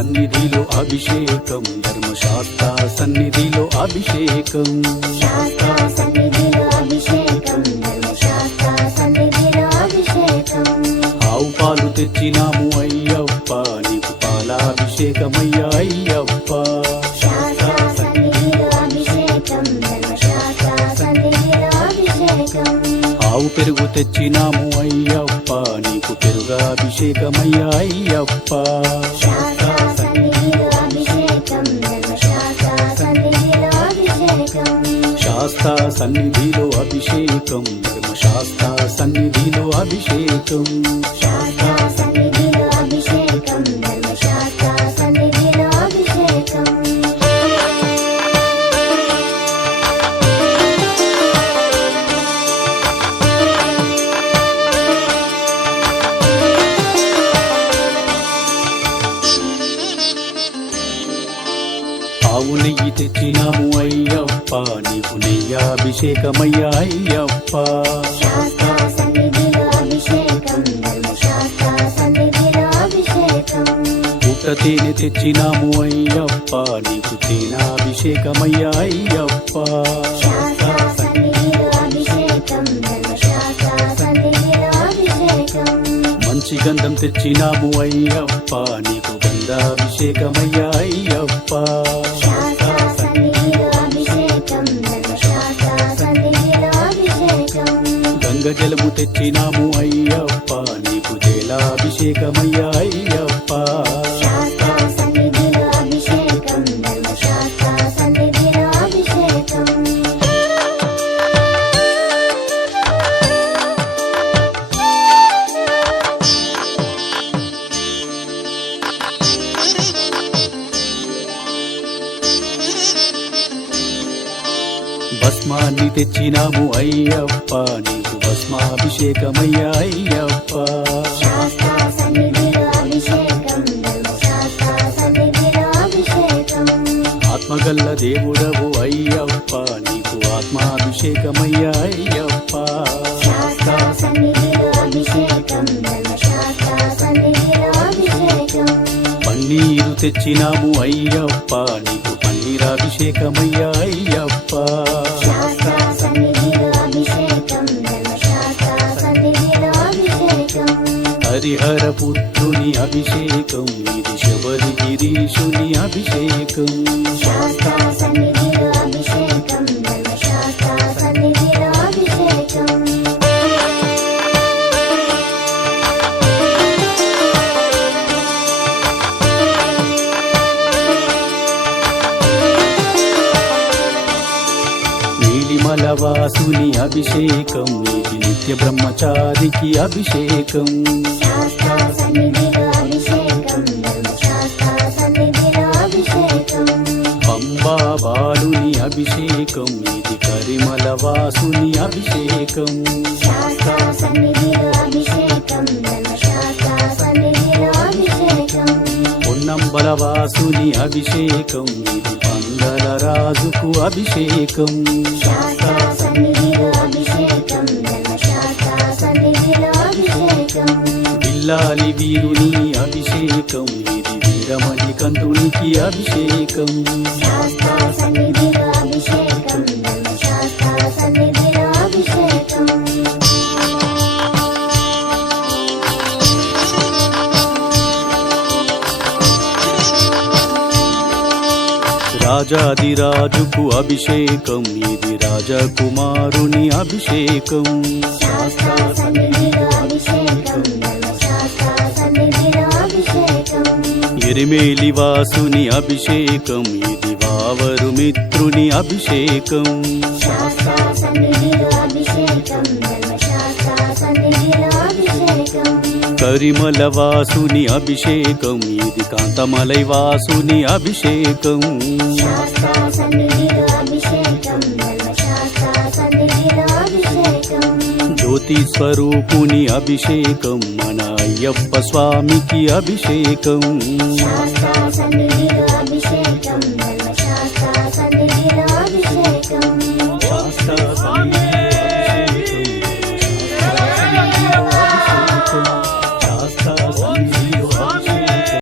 సన్నిధిలో అభిషేకం, ధర్మశాస్త్ర సన్నిధిలో అభిషేకం, శాస్త్ర సన్నిధిలో అభిషేకం, ధర్మశాస్త్ర సన్నిధిలో అభిషేకం. ఆవు పాలు తెచ్చినాము అయ్యప్ప, నీకు పాలాభిషేకమయ్యా అయ్యప్ప. శాస్త్ర సన్నిధిలో అభిషేకం, ధర్మశాస్త్ర సన్నిధిలో అభిషేకం. ఆవు పెరుగు తెచ్చినాము అయ్యప్ప, నీకు పెరుగాభిషేకమయ్యా అయ్యప్ప. శాస్త్ర సన్నిధిలో అభిషేకం, ధర్మశాస్త్ర సన్నిధిలో అభిషేకం. శాస్త్ర సన్నిధిలో అభిషేకం, ధర్మశాస్త్ర సన్నిధిలో అభిషేకం, శాస్త్ర సన్నిధిలో అభిషేకం, ధర్మశాస్త్ర సన్నిధిలో అభిషేకం. ఆవు నెయ్యి తెచ్చినాము అయ్యప్ప, నీకు నెయ్యాభిషేకమయ్యా అయ్యప్ప. శాస్త్ర సన్నిధిలో అభిషేకం, ధర్మశాస్త్ర సన్నిధిలో అభిషేకం. పుట్ట తేనె తెచ్చినాము అయ్యప్ప, నీకు తేనాభిషేకమయ్యా అయ్యప్ప. శాస్త్ర సన్నిధిలో అభిషేకం, ధర్మశాస్త్ర సన్నిధిలో అభిషేకం. మంచి గంధం తెచ్చినాము అయ్యప్ప, నీకు గంధాభిషేకమయ్యా అయ్యప్ప. శాస్త్ర సన్నిధిలో అభిషేకం, ధర్మశాస్త్ర సన్నిధిలో అభిషేకం. గంగ జలము తెచ్చినాము అయ్యప్ప, నీకు జలాభిషేకమయ్యా అయ్యప్ప. శాస్త్ర సన్నిధిలో అభిషేకం, ధర్మశాస్త్ర సన్నిధిలో అభిషేకం. భస్మాన్ని తెచ్చినాము అయ్యప్ప, నీకు భస్మాభిషేకమయ్యా అయ్యప్ప. శాస్త్ర సన్నిధిలో అభిషేకం, ధర్మశాస్త్ర సన్నిధిలో అభిషేకం. ఆత్మగల్ల దేవుడవు అయ్యప్ప, నీకు ఆత్మాభిషేకమయ్యా అయ్యప్ప. శాస్త్ర సన్నిధిలో అభిషేకం, ధర్మశాస్త్ర సన్నిధిలో అభిషేకం. పన్నీరు తెచ్చినాము అయ్యప్ప, నీకు పన్నీరాభిషేకమయ్యా అయ్యప్ప. శాస్త్ర సన్నిధిలో అభిషేకం, ధర్మశాస్త్ర సన్నిధిలో అభిషేకం. హరిహర పుత్రుని అభిషేకం, ఇది శబరి గిరీషుని అభిషేకం. శాస్త్ర సన్నిధిలో అభిషేకం, ధర్మశాస్త్ర సన్నిధిలో అభిషేకం. నీలిమలవాసుని అభిషేకం, ఇది నిత్య బ్రహ్మచారికి అభిషేకం. శాస్త్ర సన్నిధిలో అభిషేకం, ధర్మశాస్త్ర సన్నిధిలో అభిషేకం. పంబా బాలుని అభిషేకం, ఇది కరిమలవాసుని అభిషేకం. శాస్త్ర సన్నిధిలో అభిషేకం, ధర్మశాస్త్ర సన్నిధిలో అభిషేకం. పొన్నంబలవాసుని అభిషేకం, ఇది పందల రాజుకు అభిషేకం. శాస్త్ర సన్నిధిలో అభిషేకం, ధర్మశాస్త్ర సన్నిధిలో అభిషేకం. బిల్లాలి వీరుని అభిషేకం, ఇది వీరమణి కంఠునికి అభిషేకం. శాస్త్ర సన్నిధిలో అభిషేకం, ధర్మశాస్త్ర సన్నిధిలో అభిషేకం. రాజాదిరాజుకు అభిషేకం, ఇది రాజకుమారుని అభిషేకం. శాస్త్ర సన్నిధిలో అభిషేకం, ధర్మశాస్త్ర సన్నిధిలో అభిషేకం. ఎరిమేలి వాసుని అభిషేకం, ఇది వావరు మిత్రుని అభిషేకం. శాస్త్ర సన్నిధిలో అభిషేకం, ధర్మశాస్త్ర సన్నిధిలో అభిషేకం. కరిమల వాసుని అభిషేకం, ఇది కాంతమలై వాసుని అభిషేకం. శాస్త్ర సన్నిధిలో అభిషేకం, ధర్మశాస్త్ర సన్నిధిలో అభిషేకం. జ్యోతి స్వరూపుని అభిషేకం, మన అయ్యప్ప స్వామికి అభిషేకం. శాస్త్ర సన్నిధిలో